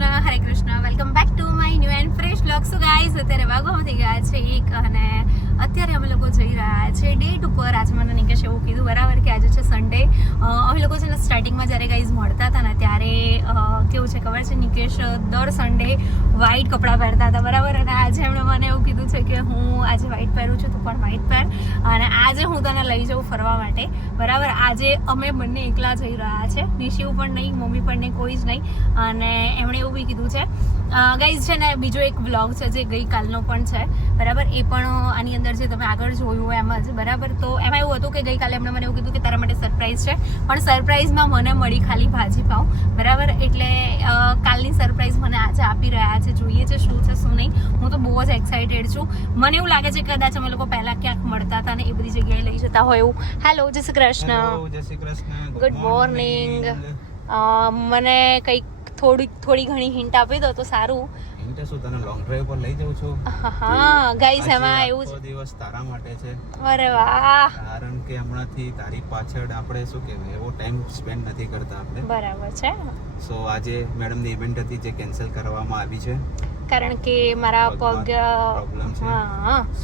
Krishna welcome back to my new and fresh vlog. So guys અત્યારે વાગવામાં થઈ ગયા છે 1 અને અત્યારે અમે લોકો જઈ રહ્યા છે ડેટ ઉપર. આજે મને નિકેશ એવું કીધું બરાબર કે આજે છે સન્ડે. અમે લોકો છે ને સ્ટાર્ટિંગમાં જ્યારે ગાઈઝ મળતા હતા ને ત્યારે કેવું છે ખબર છે, નિકેશ દર સન્ડે વ્હાઈટ કપડાં પહેરતા હતા બરાબર. અને આજે એમણે મને એવું કીધું છે કે હું આજે વ્હાઈટ પહેરું છું, તું પણ વ્હાઈટ પહેર અને આજે હું તને લઈ જાઉં ફરવા માટે બરાબર. આજે અમે બંને એકલા જઈ રહ્યા છે, નિશિવ પણ નહીં, મમ્મી પણ નહીં, કોઈ જ નહીં. અને એમણે એવું બી કીધું છે ગાઈઝ છે ને બીજો એક વ્લોગ છે જે ગઈકાલનો પણ છે બરાબર. એ પણ આની અંદર જે તમે આગળ જોયું હોય એમ જ બરાબર. તો એમાં એવું હતું કે ગઈકાલે એમણે મને એવું કીધું કે તારા માટે સરપ્રાઈઝ છે, પણ સરપ્રાઈઝમાં મને મળી ખાલી ભાજી પાઉં બરાબર. એટલે કાલની સરપ્રાઈઝ મને આજે આપી રહ્યા છે, જોઈએ છે શું છે શું નહીં. હું તો બહુ જ એક્સાઇટેડ છું. મને એવું લાગે છે કે કદાચ અમે લોકો પહેલા ક્યાંક મળતા હતા ને એ બધી જગ્યાએ લઈ જતા હોય એવું. હેલો, જય શ્રી કૃષ્ણ, ગુડ મોર્નિંગ. મને કંઈક થોડી ઘણી હિન્ટ આપી દો તો સારું. હિન્ટ શું, તને લોંગ ડ્રાઈવ પર લઈ જાઉં છું. હા ગાઈસ, એમાં એવું છે, દિવસ તારા માટે છે. અરે વાહ, કારણ કે હમણાંથી તારી પાછળ આપણે શું કહેવાય એવો ટાઈમ સ્પેન્ડ નથી કરતા આપણે. બરાબર છે. સો આજે મેડમની ઇવેન્ટ હતી જે કેન્સલ કરવામાં આવી છે કારણ કે મારા પગ પ્રોબ્લેમ છે.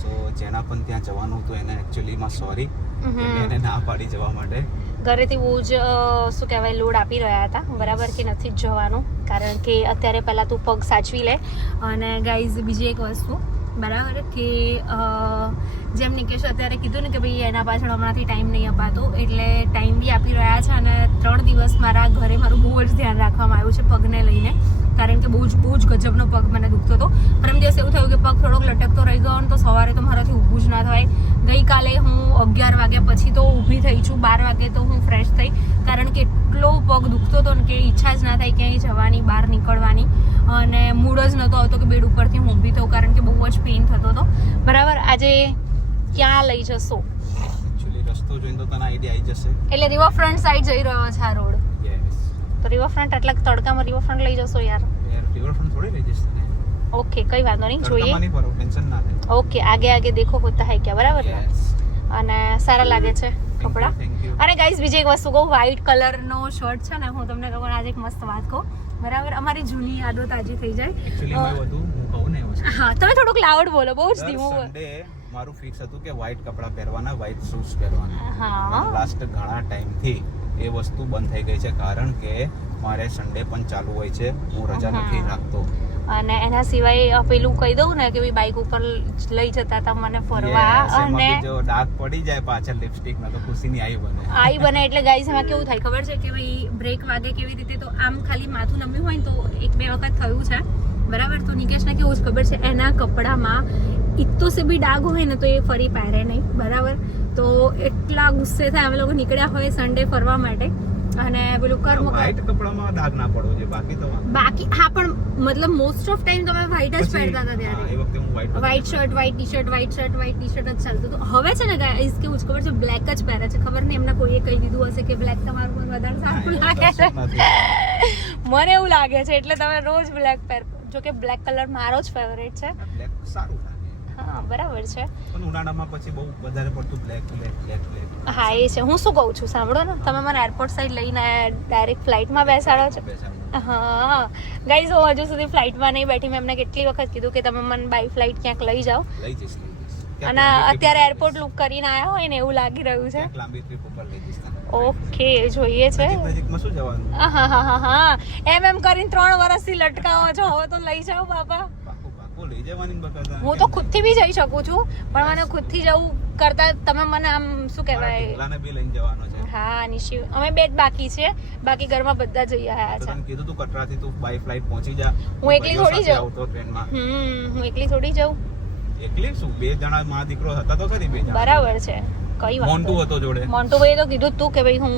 સો જેના પણ ત્યાં જવાનું હતું એને એકચ્યુઅલીમાં સોરી કે મેં એને ના પાડી જવા માટે. ઘરેથી બહુ જ શું કહેવાય લોડ આપી રહ્યા હતા બરાબર કે નથી જ જવાનું, કારણ કે અત્યારે પહેલાં તું પગ સાચવી લે. અને ગાઈઝ બીજી એક વસ્તુ બરાબર કે જેમ નિકેશ અત્યારે કીધું ને કે ભાઈ એના પાછળ હમણાંથી ટાઈમ નહીં અપાતો, એટલે ટાઈમ બી આપી રહ્યા છે. અને 3 દિવસ મારા ઘરે મારું બહુ જ ધ્યાન રાખવામાં આવ્યું છે પગને લઈને, કારણ કે બહુ જ ગજબનો પગ મને દુખતો હતો. પરમ દિવસ એવું થયું કે પગ થોડોક લટકતો રહી ગયો ને તો સવારે તો મારાથી ઊભું જ ના થાય. ગઈકાલે હું 11 વાગ્યા પછી તો ઊભી થઈ છું, 12 વાગે તો હું ફ્રેશ થઈ, કારણ કે એટલો પગ દુખતો હતો ને કે ઈચ્છા જ ના થાય ક્યાંય જવાની, બહાર નીકળવાની. અને મૂડ જ નહોતો આવતો કે બેડ ઉપરથી હું ઊભી થઉં, કારણ કે બહુ જ પેઇન થતો હતો બરાબર. આજે ક્યાં લઈ જશો? એકચ્યુઅલી રસ્તો જોઈને તો તને આઈડિયા આવી જશે. એટલે રિવરફ્રન્ટ સાઈડ જઈ રહ્યો છે આ રોડ. યસ. તો રિવરફ્રન્ટ આટલા તડકામાં રિવરફ્રન્ટ લઈ જશો યાર? રિવરફ્રન્ટ થોડી લઈ જશે તને. ઓકે, કઈ વાંધો નહીં, જોઈએ. તડકામાં નહીં પડો, ટેન્શન ના લે. ઓકે, આગે દેખો હોતા હૈ ક્યાં બરાબર. અને સારા લાગે છે કપડા. અને ગાઈઝ બીજી એક વસ્તુ કહું, વ્હાઈટ કલરનો શર્ટ છે ને, હું તમને કહું આજે એક મસ્ત વાત કહું બરાબર. અમારી જૂની યાદો તાજી થઈ જાય. એકચ્યુઅલી મેં વધુ હું કહું ને એવું છે. હા, તમે થોડુંક લાઉડ બોલો, બહુ જ ધીમું બોલો. સન્ડે મારું ફિક્સ હતું કે વ્હાઈટ કપડાં પહેરવાના, વ્હાઈટ શૂઝ પહેરવાના. હા, લાસ્ટ ઘણા ટાઈમથી એ વસ્તુ બંધ થઈ ગઈ છે, કારણ કે મારે સન્ડે પણ ચાલુ હોય છે, હું રજા નથી રાખતો. અને એના સિવાય પેલું કહી દઉં ને કે ભાઈ બાઇક ઉપર લઈ જતા હતા મને ફરવા, અને જો ડાઘ પડી જાય પાછળ લિપસ્ટિક ના તો ખુશીની આઈ બને. એટલે ગાઈઝ એમાં કેવું થાય ખબર છે કે ભાઈ બ્રેક વાગે કેવી રીતે, તો આમ ખાલી માથું નમ્યું હોય ને તો 1-2 વખત થયું છે બરાબર. તો નિકેશને કેવું જ ખબર છે, એના કપડામાં ઇત્તો સે બી ડાઘ હોય ને તો એ ફરી પહેરે નહીં બરાબર. તો એટલા ગુસ્સે થાય. અમે લોકો નીકળ્યા હોય સન્ડે ફરવા માટે અને પેલું વ્હાઈટ કપડામાં ડાઘ ના પડવો જોઈએ, બાકી હા, પણ મતલબ મોસ્ટ ઓફ ટાઈમ તમે વ્હાઈટ જ પહેરતા હતા ત્યારે. એ વખતે હું white shirt, white T shirt, white shirt, white T shirt જ ચાલતું હતું. હવે છે ને ગાઈઝ કેવું જ ખબર છે, બ્લેક જ પહેરે છે. ખબર નહીં એમના કોઈએ કહી દીધું હશે કે બ્લેક તમારું પર વધારે સારું લાગે છે. મને એવું લાગે છે એટલે તમે રોજ બ્લેક પહેર. જો કે બ્લેક કલર મારો જ ફેવરેટ છે. બ્લેક સારું લાગે. હા, બરાબર છે. પણ ઉનાળામાં પછી બહુ વધારે પડતું બ્લેક. હા, એ છે. હું શું કહું છું સાંભળો ને, તમે મને એરપોર્ટ સાઈડ લઈને ડાયરેક્ટ ફ્લાઇટમાં બેસાડો છો. હા ગાઈઝ, હું હજુ સુધી ફ્લાઇટમાં નહીં બેઠી. મેં એમને કેટલી વખત કીધું કે તમે મને બાય ફ્લાઇટ ક્યાંક લઈ જાઓ. લઈ જઈશ. અને અત્યારે એરપોર્ટ લુક કરીને આવ્યા હોય ને એવું લાગી રહ્યું છે. લાંબી ટ્રીપ ઉપર લઈ જઈશ. ઓકે, જોઈએ છે. નજીકમાં શું જવાનું? હા, એમ કરીને 3 વર્ષથી લટકાવો છો, હવે તો લઈ જાઓ બાપા. લઈ જવાની બકાતા. હું તો ખુદથી બી જઈ શકું છું, પણ મને ખુદથી જવું કરતા તમે મને આમ શું કહેવાય, ઢીકલાને બી લઈને જવાનો છે. હા નિશિવ, અમે 2 જ બાકી છે, બાકી ઘરમાં બધા જઈ આવ્યા છે. તને કીધું તું કટરાથી તું બાય ફ્લાઇટ પહોંચી જા. હું એકલી થોડી જાઉં તો ટ્રેનમાં. હું એકલી થોડી જાઉં. એકલી શું, 2 જણા માં દીકરો હતા તો ખરી 2 જણા. બરાબર છે. કઈ વાત, મોન્ટુ હતો જોડે. મોન્ટુભાઈએ તો કીધું તું કે ભાઈ હું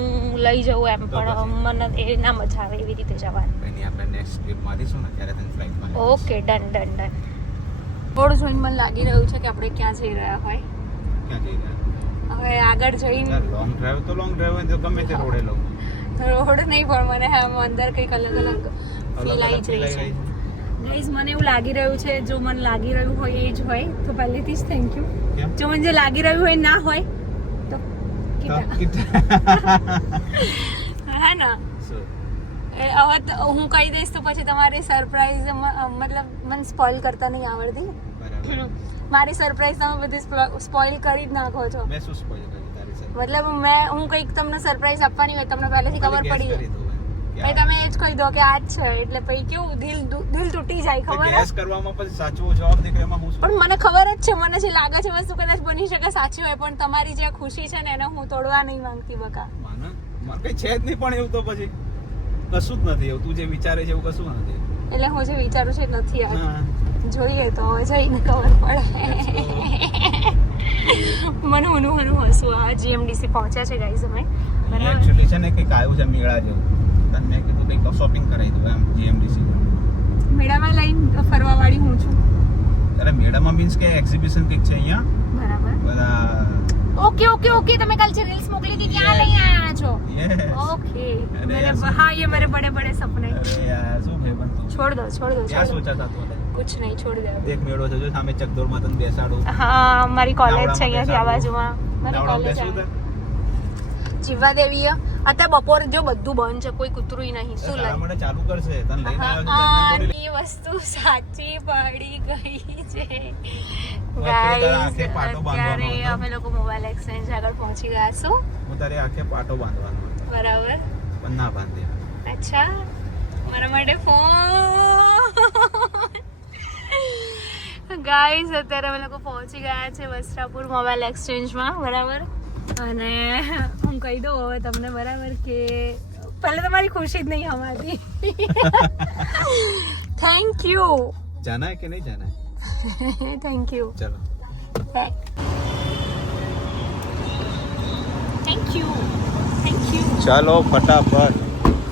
લઈ જાઉં એમ, પણ મને એ ના મજા આવે એવી રીતે જવાની. એની આપણે નેક્સ્ટ ટ્રીપ મારીશું ને ત્યારે તને ફ્લાઇટમાં. Okay, done. થોડું જોઈને મને લાગી રહ્યું છે કે આપણે ક્યાં જઈ રહ્યા હોય. ક્યાં જઈ રહ્યા? હવે આગળ જઈને લોંગ ડ્રાઈવ તો લોંગ ડ્રાઈવ હોય તો ગમે તે રોડે લઉં. રોડ નહીં, પણ મને આમ અંદર કંઈક અલગ ફીલ આવી જ રહી છે. ગાઈઝ, મને એવું લાગી રહ્યું છે, જો મને લાગી રહ્યું હોય એ જ હોય તો પહેલેથી જ થેન્ક યુ. જો મને જે લાગી રહ્યું હોય ના હોય તો હે ના, હવે તો હું કહી દઈશ તો પછી તમારી સરપ્રાઈઝ મતલબ મને સ્પોઇલ કરતા નહીં આવડતી. બરાબર. મારી સરપ્રાઈઝ તમે બધી સ્પોઇલ કરી જ નાખો છો. મેં શું સ્પોઇલ કર્યું તારી સાથે? મતલબ હું કંઈક તમને સરપ્રાઈઝ આપવાની હોય તમને પહેલેથી ખબર પડી કરી દઉં પછી તમે એ જ કહી દો કે આ જ છે એટલે પછી કેવું દિલ તૂટી જાય ખબર ગેસ કરવામાં પછી સાચો જવાબ દેખાય એમાં હું પણ મને ખબર જ છે મને જે લાગે છે વસ્તુ કદાચ બની શકે સાચી હોય પણ તમારી જે ખુશી છે ને એને હું તોડવા નહીં માંગતી બકા. માને મારે કઈ છે જ નહીં પણ એવું તો પછી કશું જ નથી એવું તું જે વિચારે છે એવું કશું નથી. એટલે હું જે વિચારું છું એ નથી આ હા જોઈએ તો હવે જઈને ખબર પડે. મને હું હસું આ જીએમડીસી પહોંચ્યા છે ગાઈઝ અમે બરાબર. એકચ્યુઅલી છે ને કંઈક આવ્યું છે મેળા જેવું તને મેં કીધું કંઈક શોપિંગ કરાવી દઉં એમ જીએમડીસી મેળામાં લઈને ફરવા વાળી હું છું. અરે મેળામાં મીન્સ કે એક્ઝિબિશન કંઈક છે અહીંયા બરાબર. બધા ओके તમે कल से रील्स मोकली थी क्या नहीं आया છો યસ ओके अरे मेरे यार, हाँ ये मेरे बड़े बड़े सपने અરે યાર શું ભાઈ બન તું छोड़ दो ક્યાં સોચા તા તું कुछ नहीं छोड़ दो એક મેળો છે જો સામે ચકદોરમાં તને બેસાડું હા મારી કોલેજ છે અહીંયાથી આ બેસાડું. બાજુમાં મારી નાવડામાં કોલેજ બેસવું તાર? જીવા દેવી અત્યારે બપોરે જો બધું બંધ છે કોઈ કૂતરું નહીં શું તારા લાગે માટે ચાલુ કરશે તને લઈને આવ્યો છું આની વસ્તુ સાચી પડી ગઈ છે તારા ગાઈસ આંખે પાટો બાંધવાનો અત્યારે હતો. અમે લોકો મોબાઈલ એક્સચેન્જ આગળ પહોંચી ગયા છો હું તારી આંખે પાટો બાંધવાનો હતો, બરાબર પણ ના બાંધ્યો. અચ્છા મારા માટે ફોન ગાઈસ અત્યારે અમે લોકો પહોંચી ગયા છે વસ્ત્રાપુર મોબાઈલ એક્સચેન્જમાં બરાબર અને હું કહી દઉં હવે તમને બરાબર કે પહેલે તમારી ખુશી જ નહીં અમારી થેન્ક યુ જાના હે કે નહીં જાના હે? થેન્ક યુ ચલો થેન્ક યુ ચાલો ફટાફટ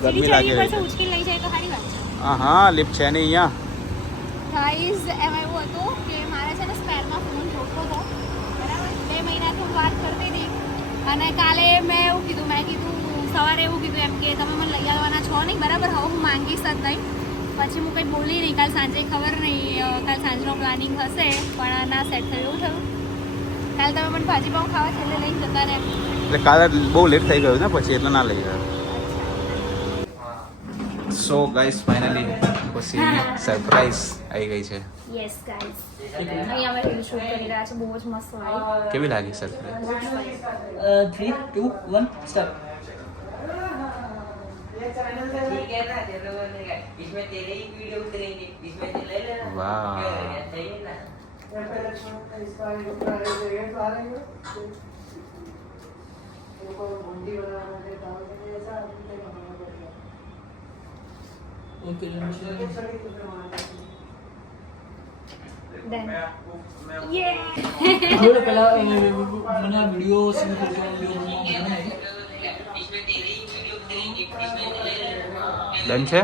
ગરમી લાગે ઉચકી લઈ જાય તો સારી વાત છે હા લિફ્ટ છે ને અહીંયા ગાઈઝ એમાં એવું હતું કે મારે છે ને સ્પેરમાં ફોન જોતો હતો બરાબર 2 મહિનાથી હું વાત કરતી હતી અને કાલે મેં કીધું સવારે એવું કીધું એમ કે તમે મને લઈ આવવાના છો નહીં બરાબર હવે હું માંગીશ જ નહીં પછી હું કંઈ બોલી નહીં કાલ સાંજે ખબર નહીં કાલ સાંજનો પ્લાનિંગ હશે પણ ના સેટ થયું એવું થયું કાલ તમે મને ભાજી પાઉં ખાવા છેલ્લે લઈને જતા રહે એટલે કાલે બહુ લેટ થઈ ગયું ને પછી એટલે ના લઈ ગયો સો ગાઈસ ફાઇનલી પછી સરપ્રાઈઝ આવી ગઈ છે યસ ગાઈઝ અહીંયા અમે રીલ શૂટ કરી રહ્યા છે બહુ જ મસ્ત વાળી કેવી લાગી સરપ્રાઈઝ 3, 2, 1, start. इसमें तेरे ही वीडियो उतरेंगे इसमें ते ले लेना वाह चाहिए ना ओके Done. Yeah. बोलो पहला मैंने वीडियो सीन करके वीडियो बनाया इसमें तेरे ही वीडियो उतरेंगे इसमें ते ले लेना ડન છે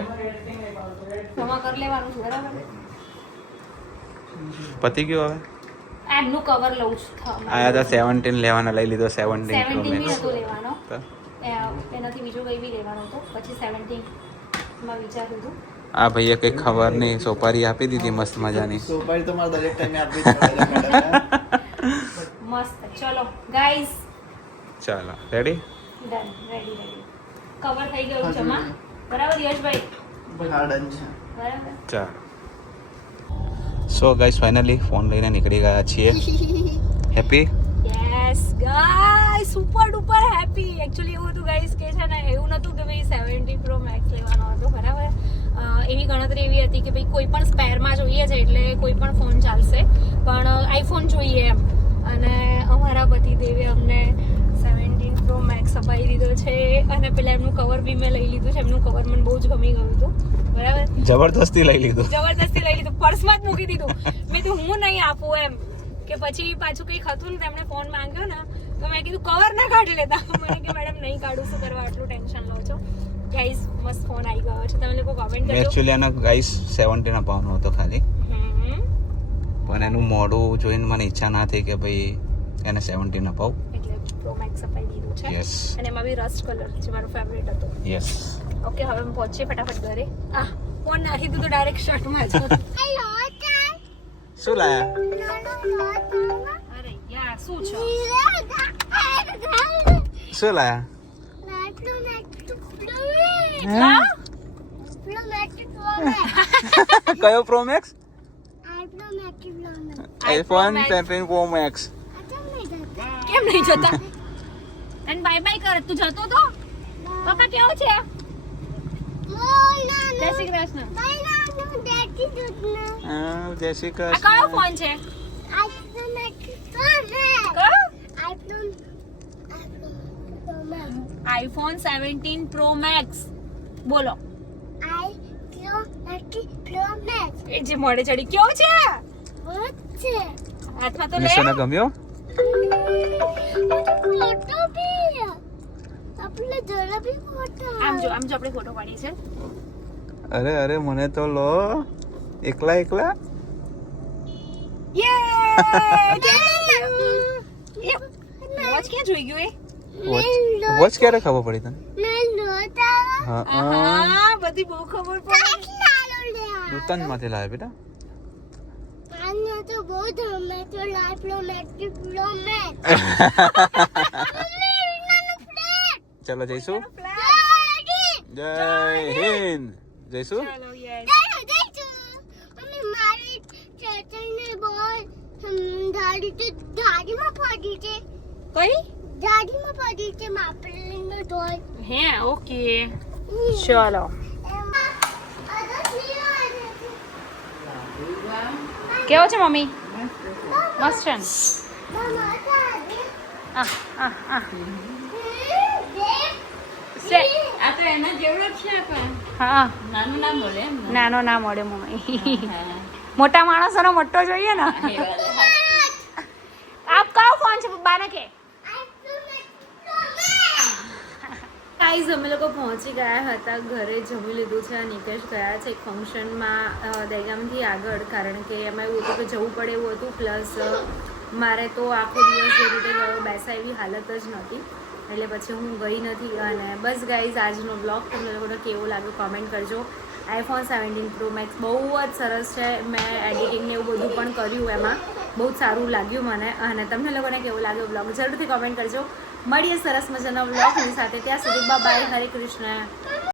જમા કરી લેવાનું છે બરાબર પતી ગયો હવે એમનું કવર લઉં છું આયા હતા 17 લેવાના લઈ લીધો 17 17 Pro બી Max. નતો લેવાનો તો એનાથી બીજો કંઈ બી લેવાનો હતો પછી 17 માં વિચાર્યું હતું આ ભાઈએ કઈ ખબર નહીં સોપારી આપી દીધી મસ્ત મજાની સોપારી તો મારા દરેક ટાઈમે આપી જ પડે મસ્ત ચલો ગાઈઝ ચાલો રેડી ડન રેડી કવર થઈ ગયું જમા બરાબર યશભાઈ હા ડન છે બરાબર ચાલો સો ગાઈસ ફાઇનલી ફોન લઈને નીકળી ગયા છીએ happy yes guys super duper happy actually એવું હતું ગાઈસ કે છે ને એવું નહોતું કે ભાઈ 70 Pro Max લેવાનો હતો બરાબર એવી ગણતરી એવી હતી કે ભાઈ કોઈ પણ સ્પેરમાં જોઈએ છે એટલે કોઈ પણ ફોન ચાલશે પણ આઈફોન જોઈએ એમ અને અમારા પતિદેવે અમને 17 Pro Max અપાવી દીધો છે અને પેલા એમનું કવર બી મેં લઈ લીધું છે એમનું કવર મને બહુ જ ગમી ગયું હતું બરાબર જબરદસ્તી લઈ લીધું જબરદસ્તી લઈ લીધું પર્સમાં જ મૂકી દીધું મેં કીધું હું નહીં આપું એમ કે પછી પાછું કંઈક હતું ને તેમણે ફોન માંગ્યો ને તો મેં કીધું કવર ના કાઢી લેતા મને કે મેડમ નહીં કાઢું શું કરવા આટલું ટેન્શન લો છો ગાઈઝ મસ્ત ફોન આવી ગયો છે તમે લોકો કમેન્ટ કરજો એકચ્યુઅલી આના ગાઈસ 17 અપાવવાનો હતો ખાલી પણ એનું મોડું જોઈને મને ઈચ્છા ના થઈ કે ભાઈ એને 17 અપાવું એટલે પ્રો મેક્સ અપાઈ દીધું છે યસ અને એમાં બી રસ્ટ કલર જે મારો ફેવરેટ હતો યસ ઓકે હવે હું પહોંચીએ ફટાફટ ઘરે ફોન નાખી દીધું ડાયરેક્ટ શર્ટમાં જ શું લાયા અરે યાર શું છે શું લાયા હા કયો pro max? iPhone iPhone 17 pro max. કેમ નહીં જતા? અને બાય બાય કર, તું જતો તો? પપ્પા કેવો છે? જય શ્રી કૃષ્ણ. જય શ્રી આ કયો કૃષ્ણ. ફોન છે? IPhone 17 pro max. બોલો. એ જે મોડે ચડી કેવો છે? હાથમાં તો લે. નિશાને ગમ્યો? આમ જો આપણે ફોટો પાડીએ છે. અરે મને તો લો. એકલા વોચ ક્યાં જોઈ ગયો એ? વોચ ક્યારે ખબર પડી તને? હા આહા, બધી બહુ ખબર પડે. દુકાન માંથી લાવ્યા બેટા. ચલો જઈશું. જય હિન્દ. જઈશું. ચાલો, yes. કઈ? હે, ઓકે. ચલો. કેવો છે મમ્મી? મસ્ત છે ને? આ તો એના જેવડો જ છે પણ હા, નાનું ના મળે એમ ને? નાનો ના મળે મમ્મી. મોટા માણસોનો મોટો જોઈએ ને. આપ કયો ફોન છે બાને કે? ગાઈઝ અમે લોકો પહોંચી ગયા હતા ઘરે, જમી લીધું છે. નિકેશ ગયા છે એક ફંક્શનમાં દહેગામથી આગળ, કારણ કે એમાં એવું હતું કે જવું પડે એવું હતું. પ્લસ મારે તો આખો દિવસ જે રીતે ગયો બેસા એવી હાલત જ નહોતી, એટલે પછી હું ગઈ નથી. અને બસ ગાઈઝ આજનો બ્લોગ તમને લોકોને કેવો લાગ્યો કોમેન્ટ કરજો. આઈફોન 17 પ્રો મેક્સ બહુ જ સરસ છે. મેં એડિટિંગ ને એવું બધું પણ કર્યું, એમાં બહુ જ સારું લાગ્યું મને. અને તમને લોકોને કેવો લાગ્યો બ્લોગ જરૂરથી કોમેન્ટ કરજો. મળીએ સરસ મજાના બ્લોગની સાથે. ત્યાં સુધી બાય, હરે કૃષ્ણ.